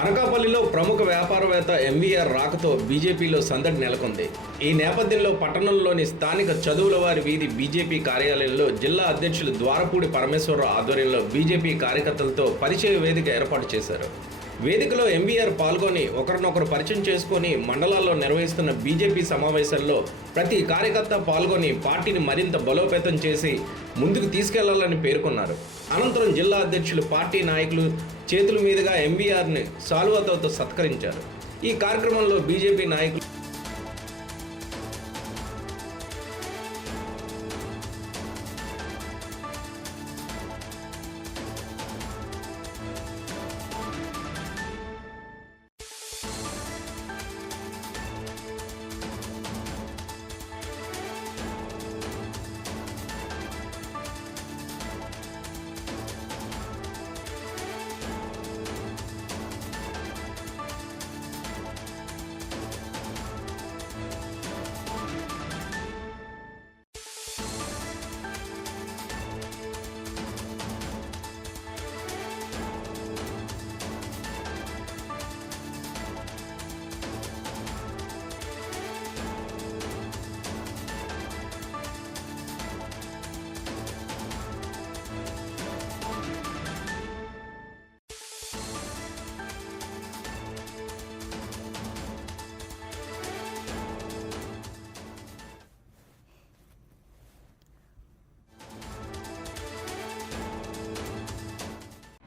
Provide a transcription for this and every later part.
అనకాపల్లిలో ప్రముఖ వ్యాపారవేత్త ఎంవీఆర్ రాకతో బీజేపీలో సందడి నెలకొంది. ఈ నేపథ్యంలో పట్టణంలోని స్థానిక చదువుల వారి వీధి బీజేపీ కార్యాలయంలో జిల్లా అధ్యక్షులు ద్వారపూడి పరమేశ్వరరావు ఆధ్వర్యంలో బీజేపీ కార్యకర్తలతో పరిచయ వేదిక ఏర్పాటు చేశారు. వేదికలో ఎంవీఆర్ పాల్గొని ఒకరినొకరు పరిచయం చేసుకొని మండలాల్లో నిర్వహిస్తున్న బీజేపీ సమావేశాల్లో ప్రతి కార్యకర్త పాల్గొని పార్టీని మరింత బలోపేతం చేసి ముందుకు తీసుకెళ్లాలని పేర్కొన్నారు. అనంతరం జిల్లా అధ్యక్షులు పార్టీ నాయకులు చేతుల మీదుగా ఎంవీఆర్ని సాల్వాతో సత్కరించారు. ఈ కార్యక్రమంలో బీజేపీ నాయకులు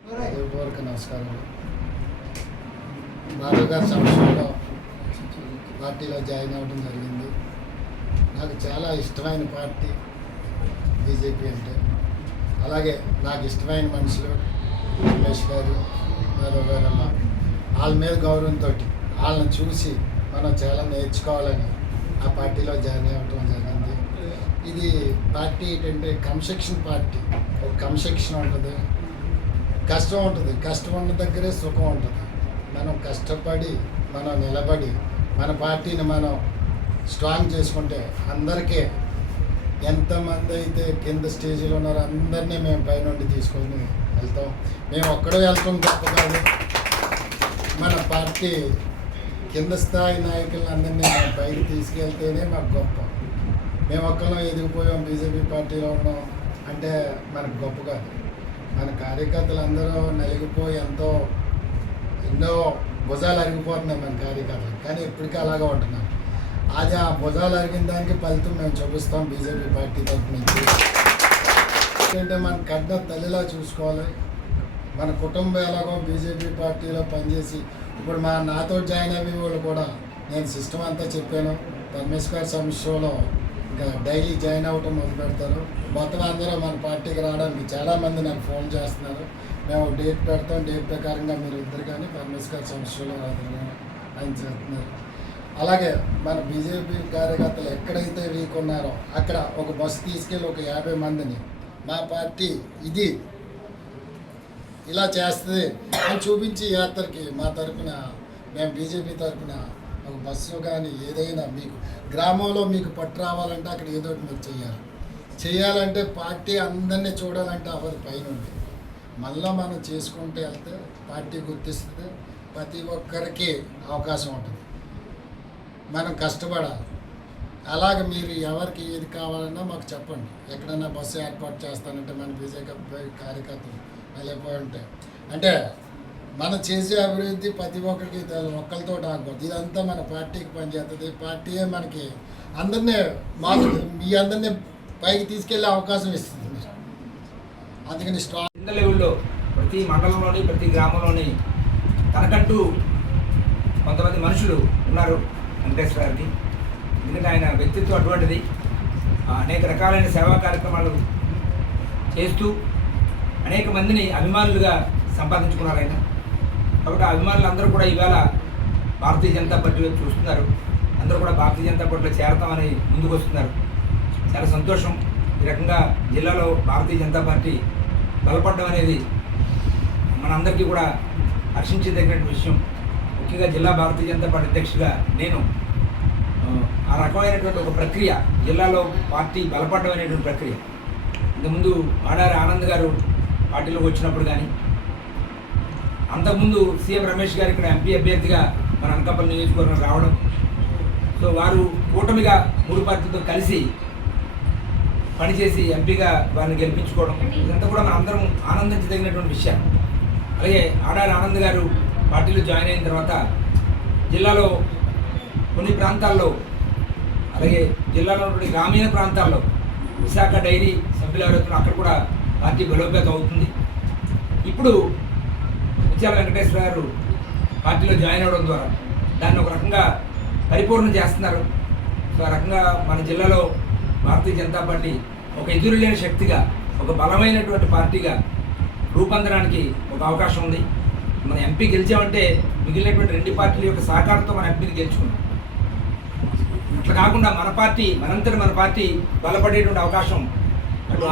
హృదయపూర్వక నమస్కారాలు. మాధవ్ గారి సంవత్సరంలో పార్టీలో జాయిన్ అవ్వడం జరిగింది. నాకు చాలా ఇష్టమైన పార్టీ బీజేపీ అంటే. అలాగే నాకు ఇష్టమైన మనుషులు రమేష్ గారు, మాధవ్ గారు అన్న వాళ్ళ మీద గౌరవంతో వాళ్ళని చూసి మనం చాలా నేర్చుకోవాలని ఆ పార్టీలో జాయిన్ అవ్వడం జరిగింది. ఇది పార్టీ ఏంటంటే క్రమశిక్షణ పార్టీ. ఒక క్రమశిక్షణ ఉంటుంది, కష్టం ఉంటుంది. కష్టం ఉన్న దగ్గరే సుఖం ఉంటుంది. మనం కష్టపడి మనం నిలబడి మన పార్టీని మనం స్ట్రాంగ్ చేసుకుంటే అందరికీ ఎంతమంది అయితే కింద స్టేజీలో ఉన్నారో అందరినీ మేము పైనుండి తీసుకొని వెళ్తాం. మేము ఒక్కడే వెళ్తాం గొప్ప కాదు. మన పార్టీ కింద స్థాయి నాయకులను అందరినీ మేము పైకి తీసుకెళ్తేనే మాకు గొప్ప. మేము ఒక్కళ్ళం ఎదిగిపోయాం, బీజేపీ పార్టీలో ఉన్నాం అంటే మనకు గొప్ప కాదు. మన కార్యకర్తలు అందరూ నలిగిపోయి ఎన్నో భుజాలు అరిగిపోతున్నాయి మన కార్యకర్తలు, కానీ ఇప్పటికీ అలాగే ఉంటున్నాం. అది ఆ భుజాలు అరిగిన దానికి ఫలితం మేము చూపిస్తాం బీజేపీ పార్టీ తరఫు నుంచి. ఏంటంటే మన కడ్డ తల్లిలా చూసుకోవాలి. మన కుటుంబం ఎలాగో బీజేపీ పార్టీలో పనిచేసి ఇప్పుడు నాతో జాయిన్ అయ్యే వాళ్ళు కూడా నేను సిస్టమ్ అంతా చెప్పాను. పరమేశ్వర్ సమస్యలో ఇంకా డైలీ జాయిన్ అవ్వటం మొదలు పెడతారు. మొత్తం అందరూ మన పార్టీకి రావడానికి చాలామంది నాకు ఫోన్ చేస్తున్నారు. మేము డేట్ పెడతాం, డేట్ ప్రకారంగా మీరు ఇద్దరు కానీ పరమేశ్వర్ సమస్యలో ఆయన చేస్తున్నారు. అలాగే మన బీజేపీ కార్యకర్తలు ఎక్కడైతే వీక్ ఉన్నారో అక్కడ ఒక బస్సు తీసుకెళ్ళి ఒక 50 మందిని మా పార్టీ ఇది ఇలా చేస్తుంది అని చూపించి యాత్రకి మా తరఫున మేము బీజేపీ తరఫున ఒక బస్సు కానీ ఏదైనా మీకు గ్రామంలో మీకు పట్టు రావాలంటే అక్కడ ఏదో మీరు చేయాలంటే పార్టీ అందరినీ చూడాలంటే అవర్ పైనుండి మళ్ళీ మనం చేసుకుంటూ వెళ్తే పార్టీ గుర్తిస్తుంది. ప్రతి ఒక్కరికి అవకాశం ఉంటుంది. మనం కష్టపడాలి. అలాగే మీరు ఎవరికి ఏది కావాలన్నా మాకు చెప్పండి. ఎక్కడన్నా బస్సు ఏర్పాటు చేస్తానంటే మన బీజేపీ కార్యకర్తలు వెళ్ళిపోయి ఉంటాయి. అంటే మనం చేసే అభివృద్ధి ప్రతి ఒక్కరికి ఒక్కరితో ఆగకూడదు. ఇదంతా మన పార్టీకి పనిచేస్తుంది. పార్టీయే మనకి అందరినీ మీ అందరినీ పైకి తీసుకెళ్లే అవకాశం ఇస్తుంది. అందుకని స్ట్రాంగ్ కింద లెవెల్లో ప్రతి మండలంలోని ప్రతి గ్రామంలోని తనకంటూ కొంతమంది మనుషులు ఉన్నారు వెంకటేశ్వర గారికి. ఎందుకంటే ఆయన వ్యక్తిత్వం అటువంటిది. అనేక రకాలైన సేవా కార్యక్రమాలు చేస్తూ అనేక మందిని అభిమానులుగా సంపాదించుకున్నారు ఆయన. కాబట్టి ఆ అభిమానులు అందరూ కూడా ఈవేళ భారతీయ జనతా పార్టీలో చూస్తున్నారు. అందరూ కూడా భారతీయ జనతా పార్టీలో చేరతామని ముందుకు వస్తున్నారు. చాలా సంతోషం. ఈ రకంగా జిల్లాలో భారతీయ జనతా పార్టీ బలపడడం అనేది మనందరికీ కూడా హర్షించదగిన విషయం. ముఖ్యంగా జిల్లా భారతీయ జనతా పార్టీ అధ్యక్షుడిగా నేను ఆ రకమైనటువంటి ఒక ప్రక్రియ జిల్లాలో పార్టీ బలపడడం అనేటువంటి ప్రక్రియ ఇంతకుముందు ఆడారి ఆనంద్ గారు పార్టీలోకి వచ్చినప్పుడు కానీ అంతకుముందు సీఎం రమేష్ గారు ఇక్కడ ఎంపీ అభ్యర్థిగా మన అనకాపల్లి నియోజకవర్గం రావడం, సో వారు కూటమిగా 3 పార్టీలతో కలిసి పనిచేసి ఎంపీగా వారిని గెలిపించుకోవడం, ఇదంతా కూడా మన అందరం ఆనందించదగినటువంటి విషయం. అలాగే ఆడారి ఆనంద్ గారు పార్టీలో జాయిన్ అయిన తర్వాత జిల్లాలో కొన్ని ప్రాంతాల్లో, అలాగే జిల్లాలో ఉన్నటువంటి గ్రామీణ ప్రాంతాల్లో విశాఖ డైరీ సభ్యులు ఎవరైతే అక్కడ కూడా పార్టీ బలోపేతం అవుతుంది. ఇప్పుడు ముత్యాల వెంకటేశ్వర గారు పార్టీలో జాయిన్ అవ్వడం ద్వారా దాన్ని ఒక రకంగా పరిపూర్ణం చేస్తున్నారు. సో ఆ రకంగా మన జిల్లాలో భారతీయ జనతా పార్టీ ఒక ఎదురులేని శక్తిగా, ఒక బలమైనటువంటి పార్టీగా రూపొందడానికి ఒక అవకాశం ఉంది. మన ఎంపీ గెలిచామంటే మిగిలినటువంటి 2 పార్టీల యొక్క సహకారంతో మన ఎంపీని గెలుచుకున్నాం. అట్లా కాకుండా మన పార్టీ మనంతటి మన పార్టీ బలపడేటువంటి అవకాశం అటు